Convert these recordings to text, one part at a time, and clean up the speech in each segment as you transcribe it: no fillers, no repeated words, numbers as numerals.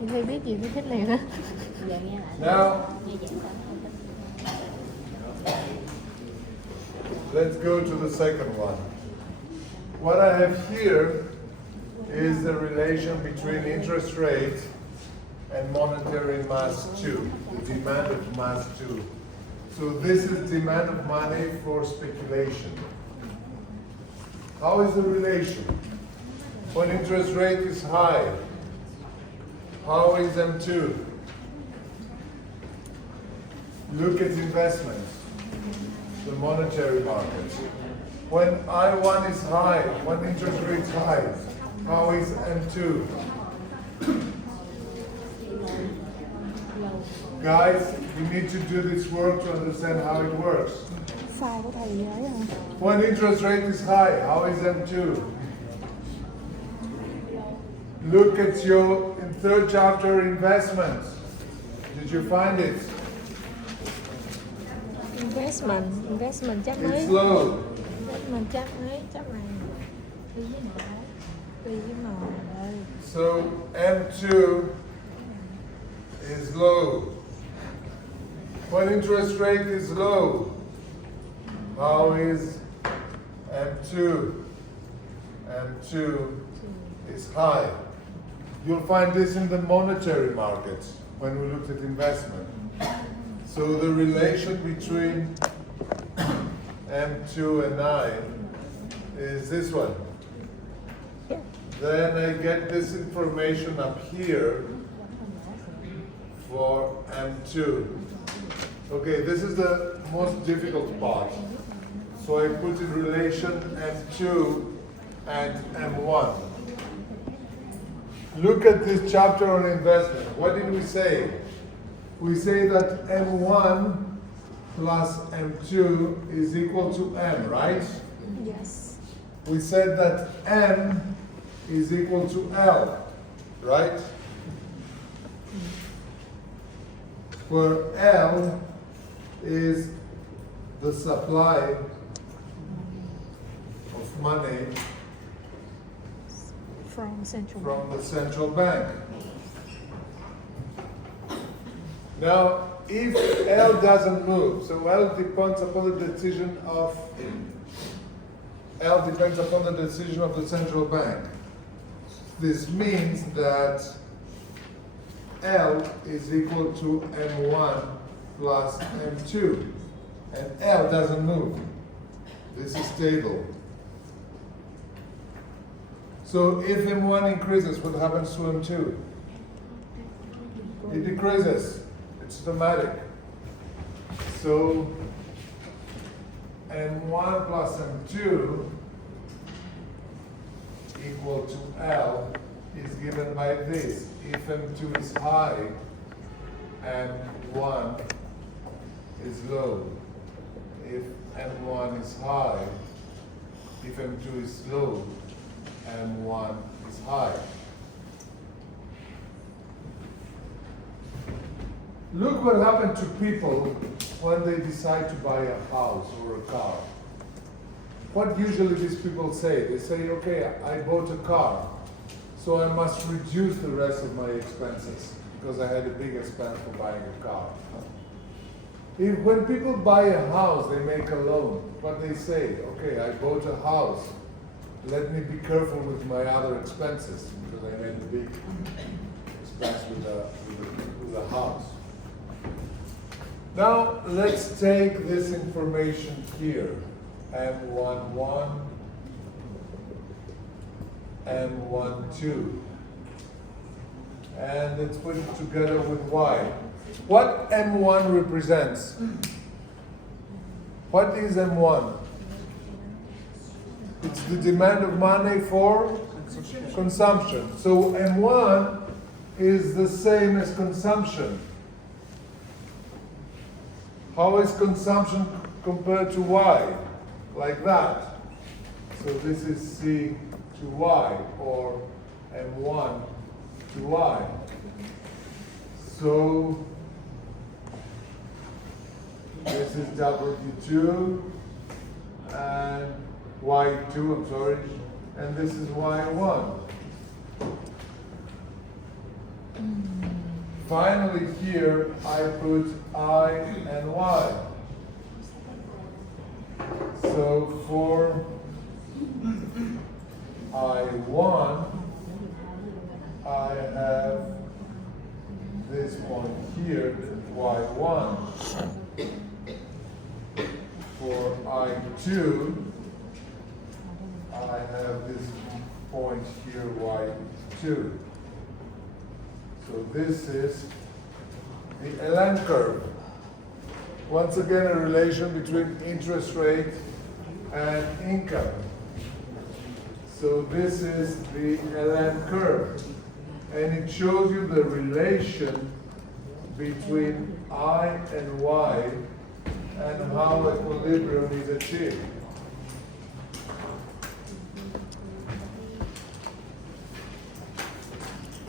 Mình hay biết gì cái thích này đó. Now, let's go to the second one. What I have here is the relation between interest rate and monetary mass 2, the demand of mass 2. So this is demand of money for speculation. How is the relation? When interest rate is high, how is M2? Look at investments, the monetary market. When I1 is high, when interest rate is high, how is M2? Guys, you need to do this work to understand how it works. Sai của thầy nhớ rồi. When interest rate is high, how is M2? Look at your third chapter investments. Did you find it? Investment chắc mấy. It's low. Investment chắc mấy, chắc này. Tùy với màu đây. So M2 is low. When interest rate is low, how is M2? M2 is high. You'll find this in the monetary markets when we looked at investment. So the relation between M2 and I is this one. Yeah. Then I get this information up here for M2. Okay, this is the most difficult part. So I put in relation M2 and M1. Look at this chapter on investment. What did we say? We say that M1 plus M2 is equal to M, right? Yes. We said that M is equal to L, right? Where L is the supply of money From central. from the central bank. Now, if L doesn't move, so L depends upon the decision of the central bank. This means that L is equal to M1 plus M2, and L doesn't move. This is stable. So if M1 increases, what happens to M2? It decreases. It's automatic. So M1 plus M2 equal to L is given by this. If M2 is high, M1 is low. If M1 is high, if M2 is low, M1 is high. Look what happened to people when they decide to buy a house or a car. What usually these people say? They say, okay, I bought a car, so I must reduce the rest of my expenses because I had a big expense for buying a car. When people buy a house, they make a loan, but they say, okay, I bought a house, let me be careful with my other expenses because I made a big expense with the house. Now let's take this information here, M11, M12, and let's put it together with Y. What M1 represents? What is M1? It's the demand of money for consumption. So M1 is the same as consumption. How is consumption compared to Y? Like that. So this is C to Y, or M1 to Y. So this is W2 and Y2, I'm sorry, and this is Y1. Finally here I put I and Y. So for I1, I have this point here, Y1. For I2, I have this point here, Y2. So this is the LN curve. Once again, a relation between interest rate and income. So this is the LN curve. And it shows you the relation between I and Y and how equilibrium is achieved.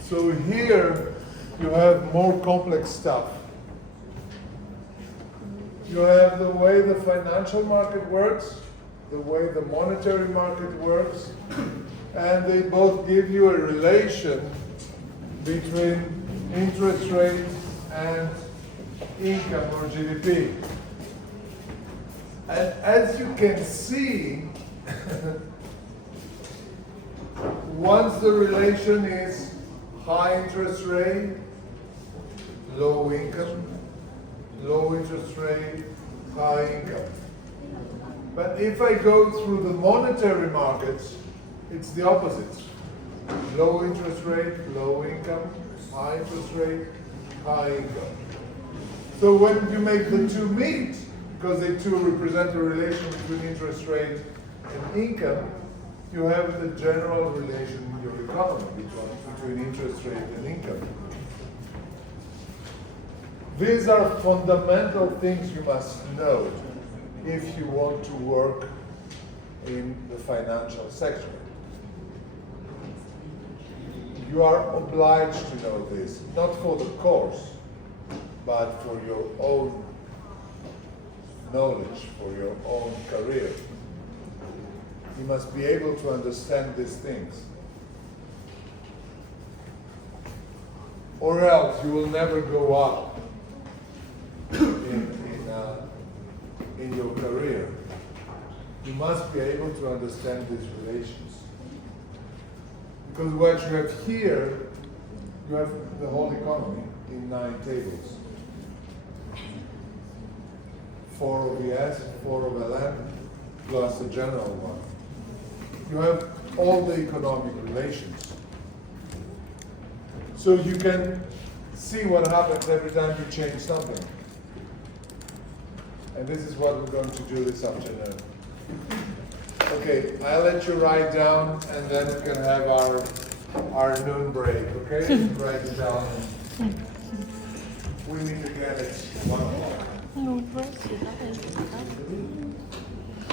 So here you have more complex stuff. You have the way the financial market works, the way the monetary market works, and they both give you a relation between interest rate and income or GDP. And as you can see, once the relation is high interest rate, low income, low interest rate, high income. But if I go through the monetary markets, it's the opposite. Low interest rate, low income, high interest rate, high income. So when you make the two meet, because they two represent a relation between interest rate and income, you have the general relation in your economy between interest rate and income. These are fundamental things you must know if you want to work in the financial sector. You are obliged to know this, not for the course, but for your own knowledge, for your own career. You must be able to understand these things. Or else you will never go up in your career. You must be able to understand these relations. Because what you have here, you have the whole economy in 9 tables. 4 of ES, 4 of LM, plus the general one. You have all the economic relations. So you can see what happens every time you change something. And this is what we're going to do this afternoon. Okay, I'll let you write down and then we can have our noon break, okay? Write it down. We meet again at 1 o'clock. No, break.